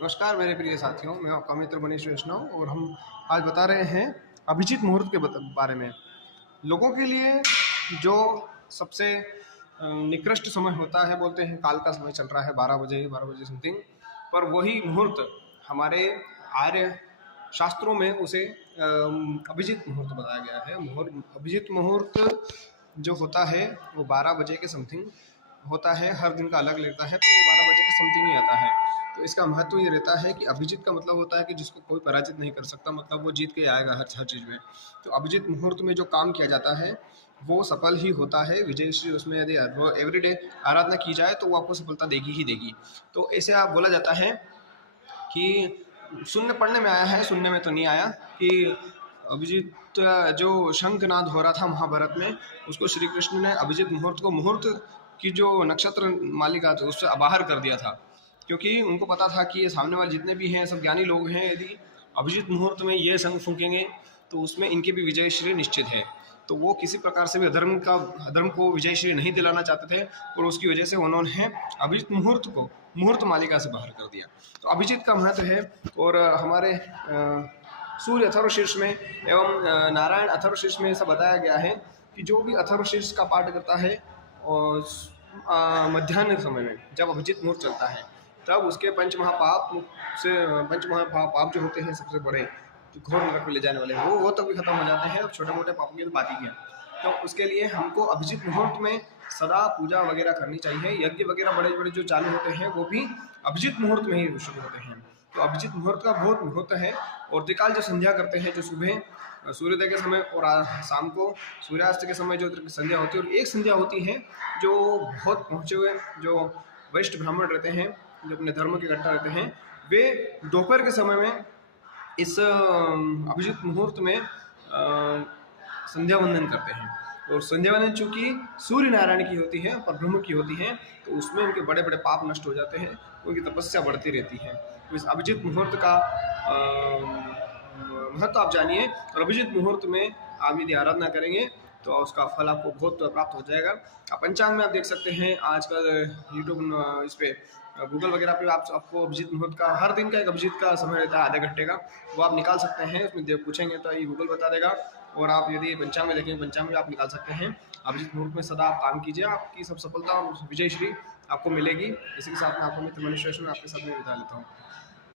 नमस्कार मेरे प्रिय साथियों, मैं आपका मित्र मनीष वैष्णव और हम आज बता रहे हैं अभिजीत मुहूर्त के बारे में। लोगों के लिए जो सबसे निकृष्ट समय होता है, बोलते हैं काल का समय चल रहा है 12 बजे समथिंग, पर वही मुहूर्त हमारे आर्य शास्त्रों में उसे अभिजीत मुहूर्त बताया गया है। अभिजीत मुहूर्त जो होता है वो 12 बजे के समथिंग होता है। हर दिन का अलग लेता है, तो वो 12 बजे के समथिंग ही आता है। तो इसका महत्व ये रहता है कि अभिजीत का मतलब होता है कि जिसको कोई पराजित नहीं कर सकता, मतलब वो जीत के आएगा हर चीज़ में। तो अभिजीत मुहूर्त में जो काम किया जाता है वो सफल ही होता है। विजयश्री उसमें यदि वो एवरीडे आराधना की जाए तो वो आपको सफलता देगी ही देगी। तो ऐसे आप बोला जाता है कि सुनने पढ़ने में आया है, सुनने में तो नहीं आया, कि अभिजीत जो शंखनाद हो रहा था महाभारत में, उसको श्री कृष्ण ने अभिजीत मुहूर्त को, मुहूर्त की जो नक्षत्र मालिका थी उससे बाहर कर दिया था, क्योंकि उनको पता था कि ये सामने वाले जितने भी हैं सब ज्ञानी लोग हैं। यदि अभिजीत मुहूर्त में ये शंख फूकेंगे तो उसमें इनके भी विजय श्री निश्चित है। तो वो किसी प्रकार से भी अधर्म को विजय श्री नहीं दिलाना चाहते थे, और उसकी वजह से उन्होंने अभिजीत मुहूर्त को मुहूर्त मालिका से बाहर कर दिया। तो अभिजीत का महत्व है। और हमारे सूर्य अथर्वशीर्ष में एवं नारायण अथर्वशीर्ष में ऐसा बताया गया है कि जो भी अथर्वशीर्ष का पाठ करता है और मध्याह्न समय में जब अभिजीत मुहूर्त चलता है, तब उसके पंच महापाप जो होते हैं सबसे बड़े, जो घोर नरक में ले जाने वाले हैं, वो तब भी खत्म हो जाते हैं। अब छोटे मोटे पापों की तो बात ही है। तो उसके लिए हमको अभिजीत मुहूर्त में सदा पूजा वगैरह करनी चाहिए। यज्ञ वगैरह बड़े बड़े जो चालू होते हैं वो भी अभिजीत मुहूर्त में ही शुरू होते हैं। तो अभिजीत मुहूर्त का बहुत महत्व है। और त्रिकाल जो संध्या करते हैं, जो सुबह सूर्योदय के समय और शाम को सूर्यास्त के समय जो संध्या होती है, और एक संध्या होती है जो बहुत पहुँचे हुए जो वरिष्ठ ब्राह्मण रहते हैं, जो अपने धर्म के इकट्ठा रहते हैं, वे दोपहर के समय में इस अभिजीत मुहूर्त में संध्या वंदन करते हैं। और संध्या वंदन चूंकि सूर्य नारायण की होती है पर ब्रह्म की होती है, तो उसमें उनके बड़े बड़े पाप नष्ट हो जाते हैं, उनकी तपस्या बढ़ती रहती है। तो इस अभिजीत मुहूर्त का महत्व आप जानिए, और अभिजीत मुहूर्त में आप यदि आराधना करेंगे तो उसका फल आपको बहुत प्राप्त हो जाएगा। आप पंचांग में आप देख सकते हैं, आजकल यूट्यूब इस पे गूगल वगैरह पे आपको अभिजीत मुहूर्त का, हर दिन का एक अभिजीत का समय रहता है आधे घंटे का, वो आप निकाल सकते हैं। उसमें पूछेंगे तो ये गूगल बता देगा। और आप यदि पंचांग में देखेंगे, पंचांग में आप निकाल सकते हैं। अभिजीत मुहूर्त में सदा आप काम कीजिए, आपकी सब सफलता और विजय श्री आपको मिलेगी। इसी के साथ में आपको मित्र मनीष वैष्णव आपके साथ में विदा लेता हूँ।